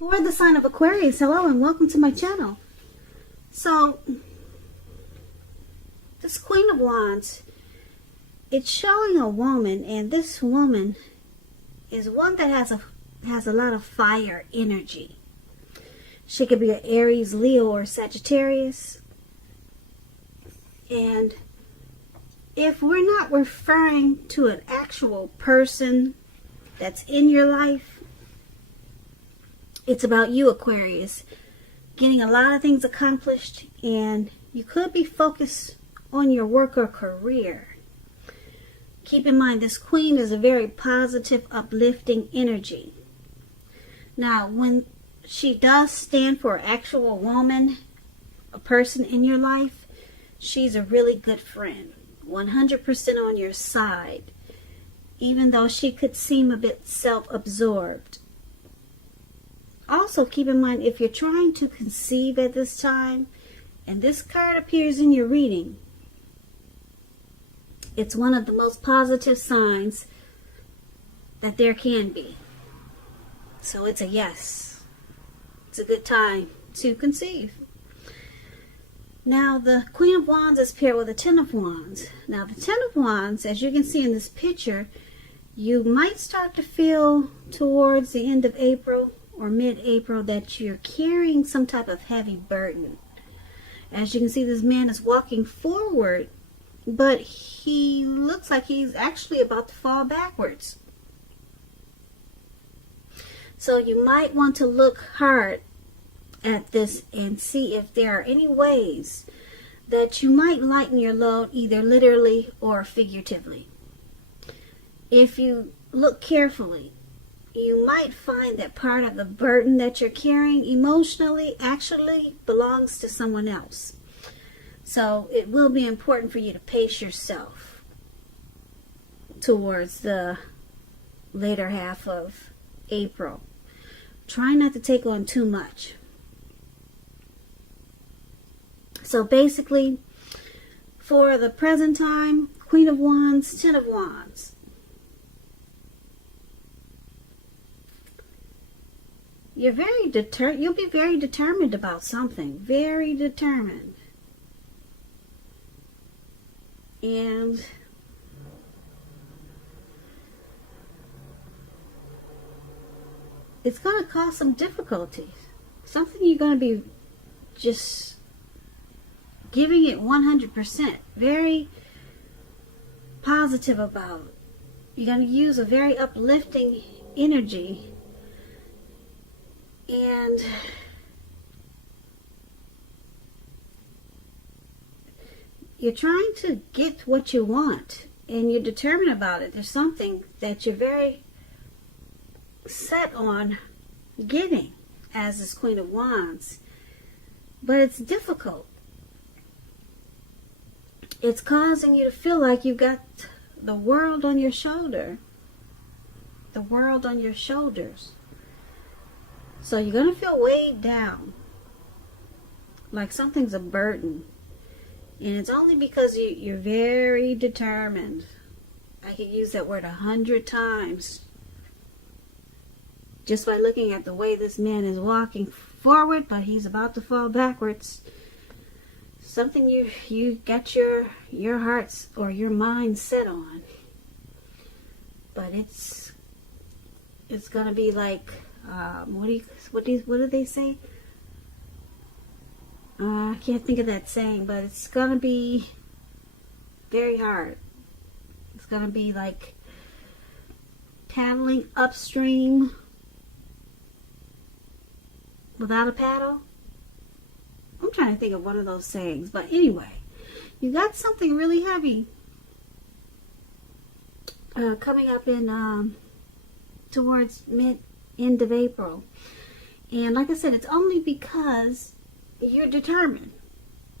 For the sign of Aquarius, hello and welcome to my channel. So, this Queen of Wands, it's showing a woman, and this woman is one that has a lot of fire energy. She could be an Aries, Leo, or Sagittarius. And if we're not referring to an actual person that's in your life, it's about you, Aquarius, getting a lot of things accomplished, and you could be focused on your work or career. Keep in mind, this queen is a very positive, uplifting energy. Now, when she does stand for an actual woman, a person in your life, she's a really good friend, 100% on your side, even though she could seem a bit self-absorbed. Also, keep in mind, if you're trying to conceive at this time, and this card appears in your reading, it's one of the most positive signs that there can be. So it's a yes. It's a good time to conceive. Now, the Queen of Wands is paired with the Ten of Wands. Now, the Ten of Wands, as you can see in this picture, you might start to feel towards the end of April or mid-April that you're carrying some type of heavy burden. As you can see, this man is walking forward, but he looks like he's actually about to fall backwards. So you might want to look hard at this and see if there are any ways that you might lighten your load, either literally or figuratively. If you look carefully, you might find that part of the burden that you're carrying emotionally actually belongs to someone else. So it will be important for you to pace yourself towards the later half of April. Try not to take on too much. So basically, for the present time, Queen of Wands, Ten of Wands. You'll be very determined about something. Very determined. And it's going to cause some difficulties. Something you're going to be just giving it 100%. Very positive about. You're going to use a very uplifting energy. And you're trying to get what you want, and you're determined about it. There's something that you're very set on getting as this Queen of Wands, but it's difficult. It's causing you to feel like you've got the world on your shoulder. The world on your shoulders. So you're going to feel weighed down, like something's a burden. And it's only because you're very determined. I could use that word 100 times. Just by looking at the way this man is walking forward, but he's about to fall backwards. Something you got your hearts or your mind set on. But it's going to be like, what do they say? I can't think of that saying, but it's gonna be very hard. It's gonna be like paddling upstream without a paddle. I'm trying to think of one of those sayings, but anyway, you got something really heavy coming up in towards end of April. And like I said, it's only because you're determined.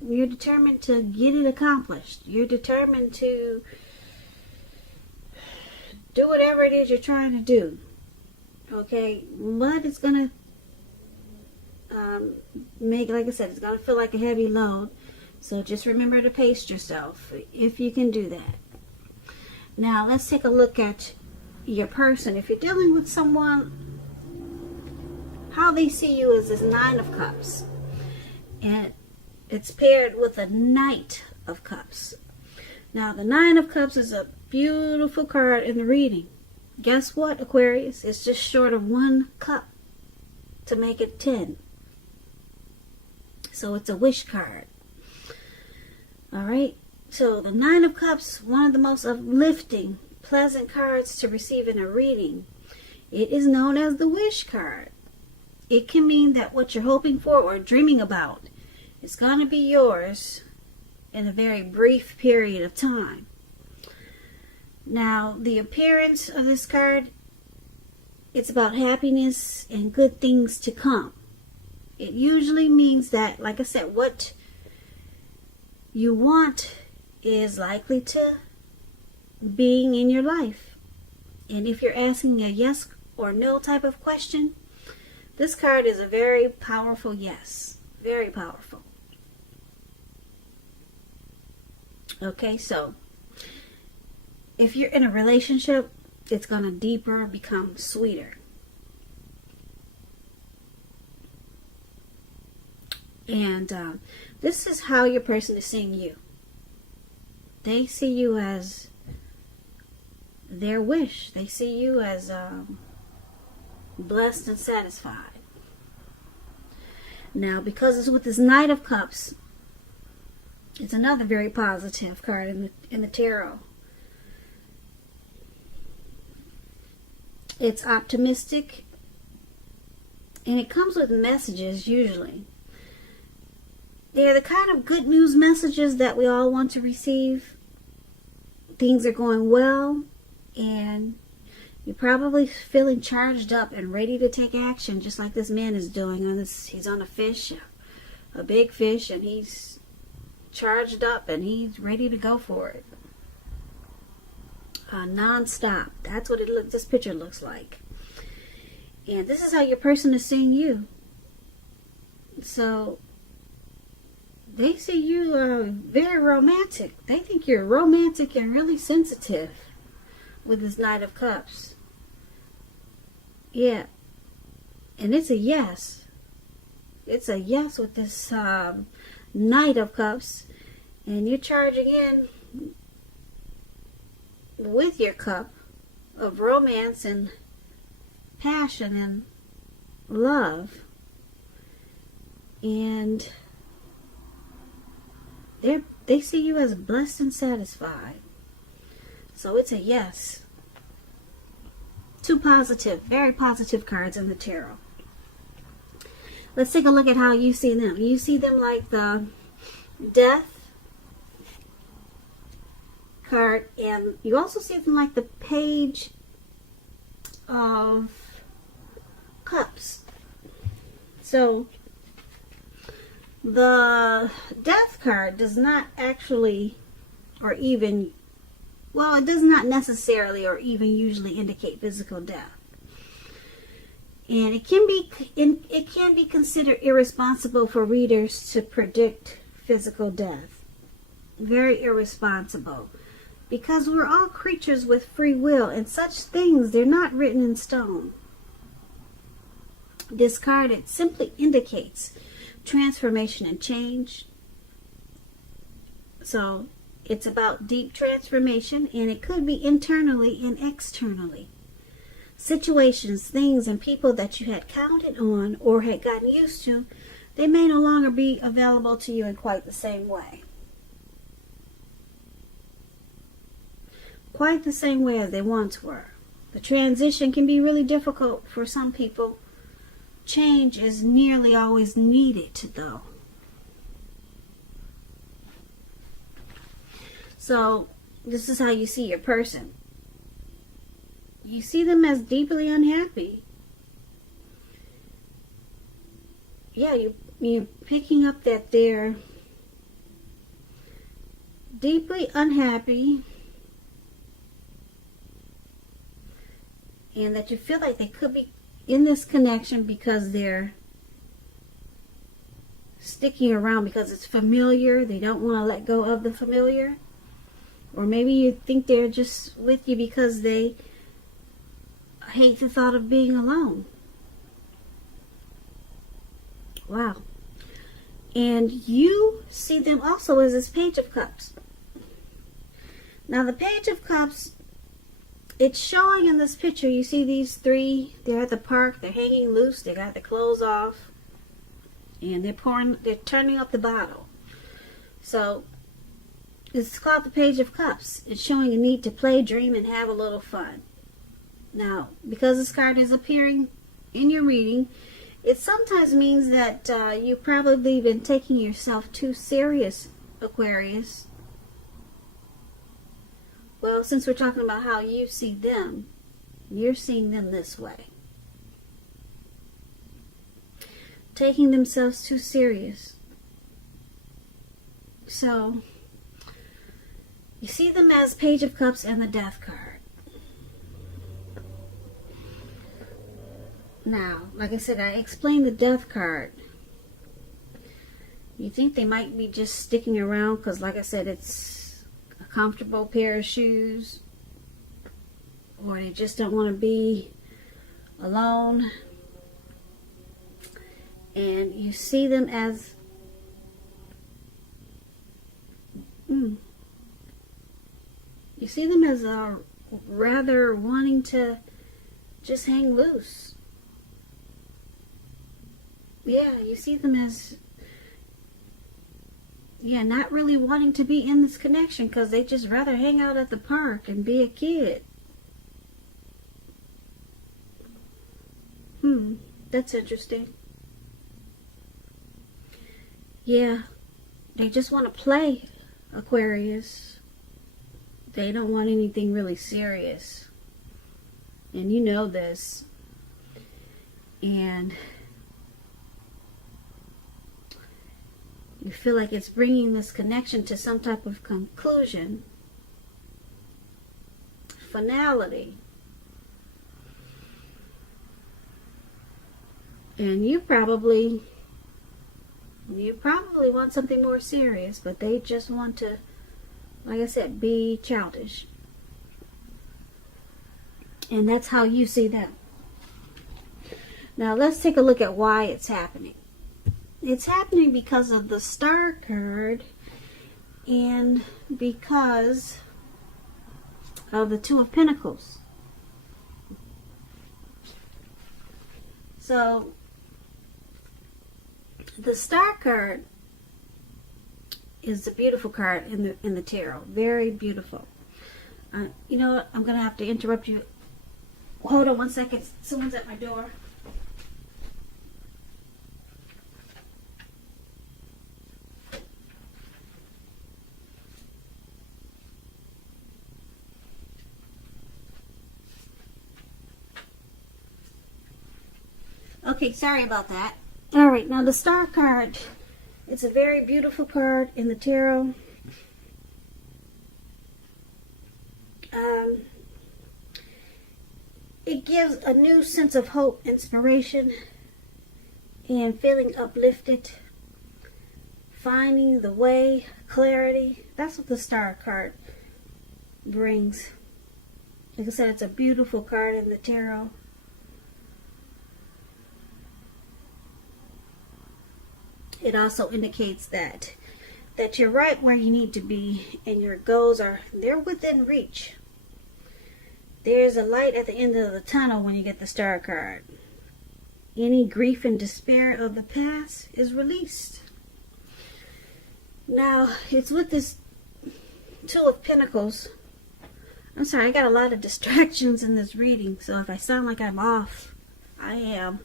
You're determined to get it accomplished. You're determined to do whatever it is you're trying to do. Okay? But it's going to make, like I said, it's going to feel like a heavy load. So just remember to pace yourself if you can do that. Now, let's take a look at your person. If you're dealing with someone how they see you is this Nine of Cups. And it's paired with a Knight of Cups. Now, the Nine of Cups is a beautiful card in the reading. Guess what, Aquarius? It's just short of 1 cup to make it 10. So it's a wish card. Alright? So the Nine of Cups, one of the most uplifting, pleasant cards to receive in a reading. It is known as the wish card. It can mean that what you're hoping for or dreaming about is going to be yours in a very brief period of time. Now, the appearance of this card, it's about happiness and good things to come. It usually means that, like I said, what you want is likely to being in your life. And if you're asking a yes or no type of question, this card is a very powerful yes. Very powerful. Okay, so if you're in a relationship, it's going to deeper, become sweeter. And this is how your person is seeing you. They see you as their wish. They see you as blessed and satisfied. Now, because it's with this Knight of Cups, it's another very positive card in the tarot. It's optimistic, and it comes with messages usually. They're the kind of good news messages that we all want to receive. Things are going well, and you're probably feeling charged up and ready to take action, just like this man is doing on this. He's on a fish, a big fish, and he's charged up and he's ready to go for it. Non-stop. That's what this picture looks like. And this is how your person is seeing you. So they see you very romantic. They think you're romantic and really sensitive with this Knight of Cups. Yeah. And it's a yes. It's a yes with this Knight of Cups. And you're charging in with your cup of romance and passion and love. And they see you as blessed and satisfied. So it's a yes. Two positive, very positive cards in the tarot. Let's take a look at how you see them. You see them like the Death card, and you also see them like the Page of Cups. So the Death card does not actually, or even, well, it does not necessarily or even usually indicate physical death. And it can be considered irresponsible for readers to predict physical death. Very irresponsible. Because we're all creatures with free will, and such things, they're not written in stone. This card, it simply indicates transformation and change. So it's about deep transformation, and it could be internally and externally. Situations, things, and people that you had counted on or had gotten used to, they may no longer be available to you in quite the same way. Quite the same way as they once were. The transition can be really difficult for some people. Change is nearly always needed, though. So, this is how you see your person. You see them as deeply unhappy. Yeah, you're picking up that they're deeply unhappy, and that you feel like they could be in this connection because they're sticking around because it's familiar. They don't want to let go of the familiar. Or maybe you think they're just with you because they hate the thought of being alone. Wow. And you see them also as this Page of Cups. Now the Page of Cups, it's showing in this picture, you see these three, they're at the park, they're hanging loose, they got their clothes off, and they're turning up the bottle. So it's called the Page of Cups. It's showing a need to play, dream, and have a little fun. Now, because this card is appearing in your reading, it sometimes means that you've probably been taking yourself too serious, Aquarius. Well, since we're talking about how you see them, you're seeing them this way. Taking themselves too serious. So, you see them as Page of Cups and the Death card. Now, like I said, I explained the Death card. You think they might be just sticking around because, like I said, it's a comfortable pair of shoes, or they just don't want to be alone. And you see them as you see them as rather wanting to just hang loose. Yeah, you see them as not really wanting to be in this connection because they just rather hang out at the park and be a kid. That's interesting. Yeah, they just want to play, Aquarius. They don't want anything really serious. And you know this. And you feel like it's bringing this connection to some type of conclusion, finality. And you probably want something more serious, but they just want to, like I said, be childish. And that's how you see them. Now let's take a look at why it's happening. It's happening because of the Star card and because of the Two of Pentacles. So the Star card is a beautiful card in the tarot. Very beautiful. You know what? I'm going to have to interrupt you. Hold on one second. Someone's at my door. Okay, sorry about that. All right, now the Star card. It's a very beautiful card in the tarot. It gives a new sense of hope, inspiration, and feeling uplifted. Finding the way, clarity. That's what the Star card brings. Like I said, it's a beautiful card in the tarot. It also indicates that you're right where you need to be and your goals they're within reach. There's a light at the end of the tunnel when you get the Star card. Any grief and despair of the past is released. Now, it's with this Two of Pentacles. I'm sorry, I got a lot of distractions in this reading, so if I sound like I'm off, I am.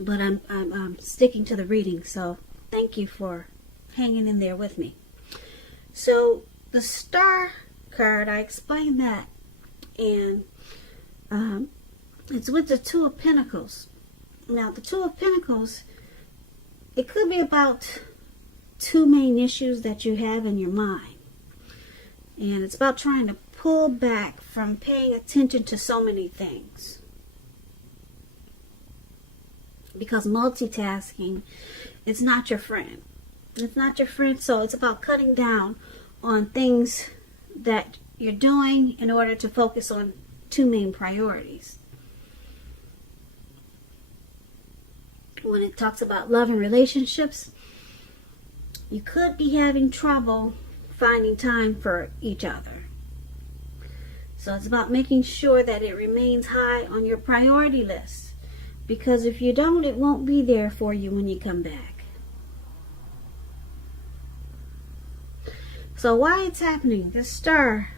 But I'm sticking to the reading, so thank you for hanging in there with me. So the Star card, I explained that, and it's with the Two of Pentacles. Now the Two of Pentacles, it could be about two main issues that you have in your mind, and it's about trying to pull back from paying attention to so many things. Because multitasking is not your friend. It's not your friend, so it's about cutting down on things that you're doing in order to focus on two main priorities. when it talks about love and relationships, you could be having trouble finding time for each other. So it's about making sure that it remains high on your priority list. Because if you don't, it won't be there for you when you come back. So why it's happening? This Star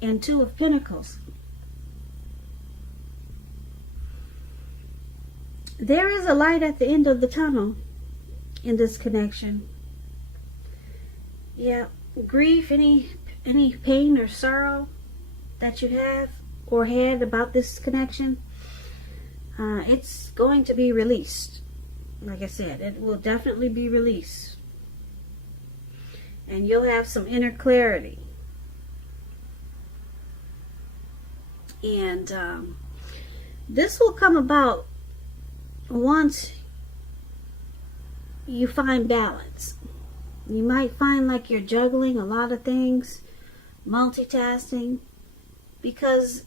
and Two of Pentacles. There is a light at the end of the tunnel in this connection. Yeah, grief, any pain or sorrow that you have or had about this connection, it's going to be released. Like I said, it will definitely be released. And you'll have some inner clarity. And this will come about once you find balance. You might find like you're juggling a lot of things, multitasking, because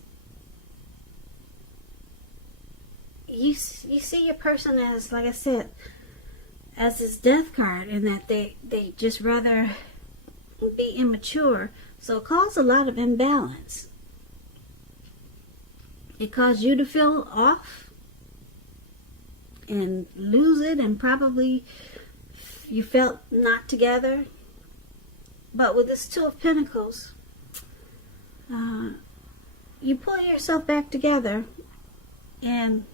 you see your person as, like I said, as this death card, in that they just rather be immature. So it caused a lot of imbalance. It caused you to feel off and lose it, and probably you felt not together. But with this Two of Pentacles, you pull yourself back together and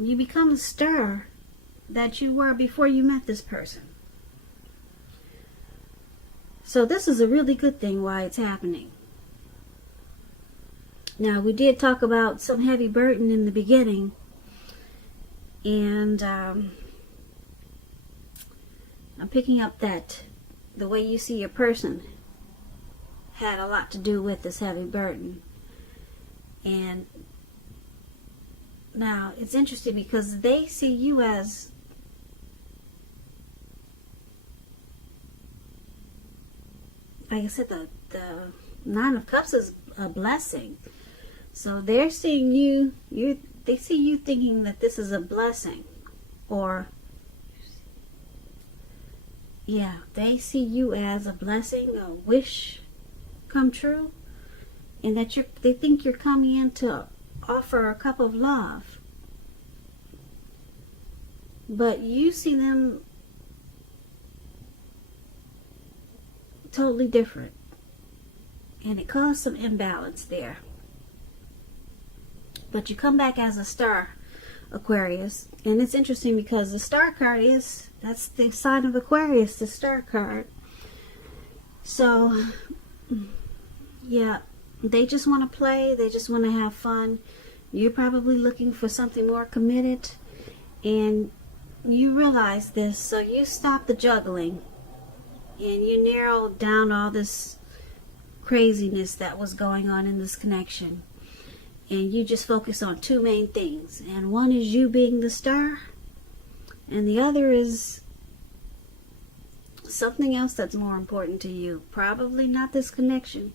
you become the star that you were before you met this person. So this is a really good thing why it's happening. Now, we did talk about some heavy burden in the beginning, and I'm picking up that the way you see your person had a lot to do with this heavy burden. And now it's interesting because they see you as like I said, the Nine of Cups is a blessing. So they're seeing you, they see you thinking that this is a blessing. Or, yeah, they see you as a blessing, a wish come true. And that they think you're coming in to offer a cup of love. But you see them totally different. And it caused some imbalance there. But you come back as a star, Aquarius. And it's interesting because the star card that's the sign of Aquarius, the star card. So, yeah, they just want to play. They just want to have fun. You're probably looking for something more committed. And you realize this, so you stop the juggling. And you narrow down all this craziness that was going on in this connection. And you just focus on two main things. And one is you being the star. And the other is something else that's more important to you. Probably not this connection.